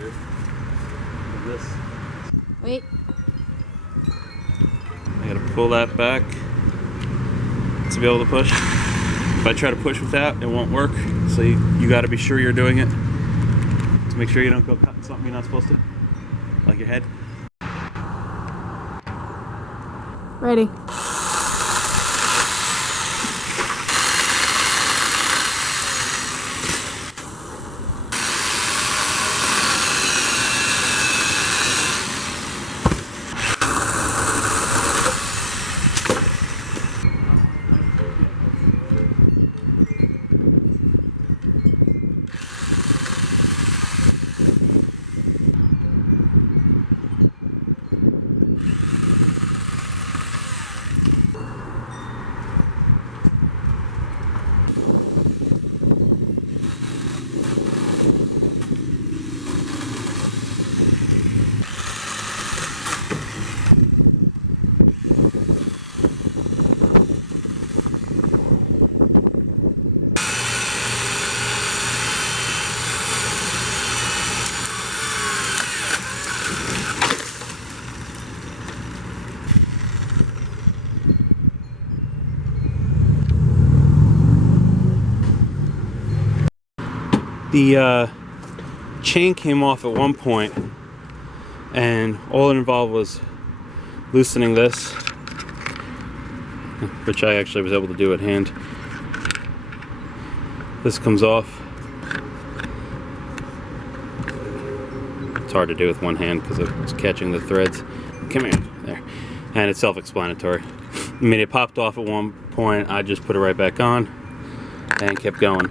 here of this. Wait. I gotta pull that back to be able to push. If I try to push with that, it won't work. So you gotta be sure you're doing it to make sure you don't go cutting something you're not supposed to, like your head. Ready. The chain came off at one point, and all it involved was loosening this, which I actually was able to do at hand. This comes off. It's hard to do with one hand because it's catching the threads. Come here, there. And it's self-explanatory. I mean, it popped off at one point. I just put it right back on and kept going.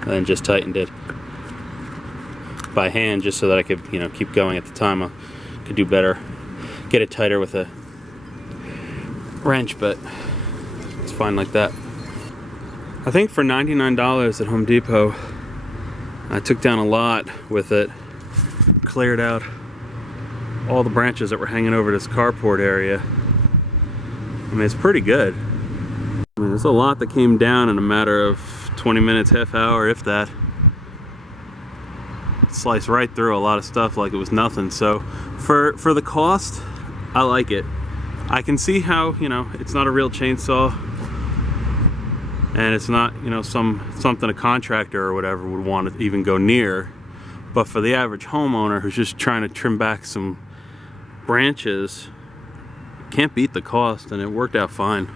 And then just tightened it by hand just so that I could, keep going at the time. I could do better, get it tighter with a wrench, but it's fine like that. I think for $99 at Home Depot, I took down a lot with it, cleared out all the branches that were hanging over this carport area. I mean, it's pretty good. I mean, there's a lot that came down in a matter of 20 minutes, half hour, if that. Sliced right through a lot of stuff like it was nothing. So for the cost, I like it. I can see how, it's not a real chainsaw, and it's not, something a contractor or whatever would want to even go near. But for the average homeowner who's just trying to trim back some branches, can't beat the cost, and it worked out fine.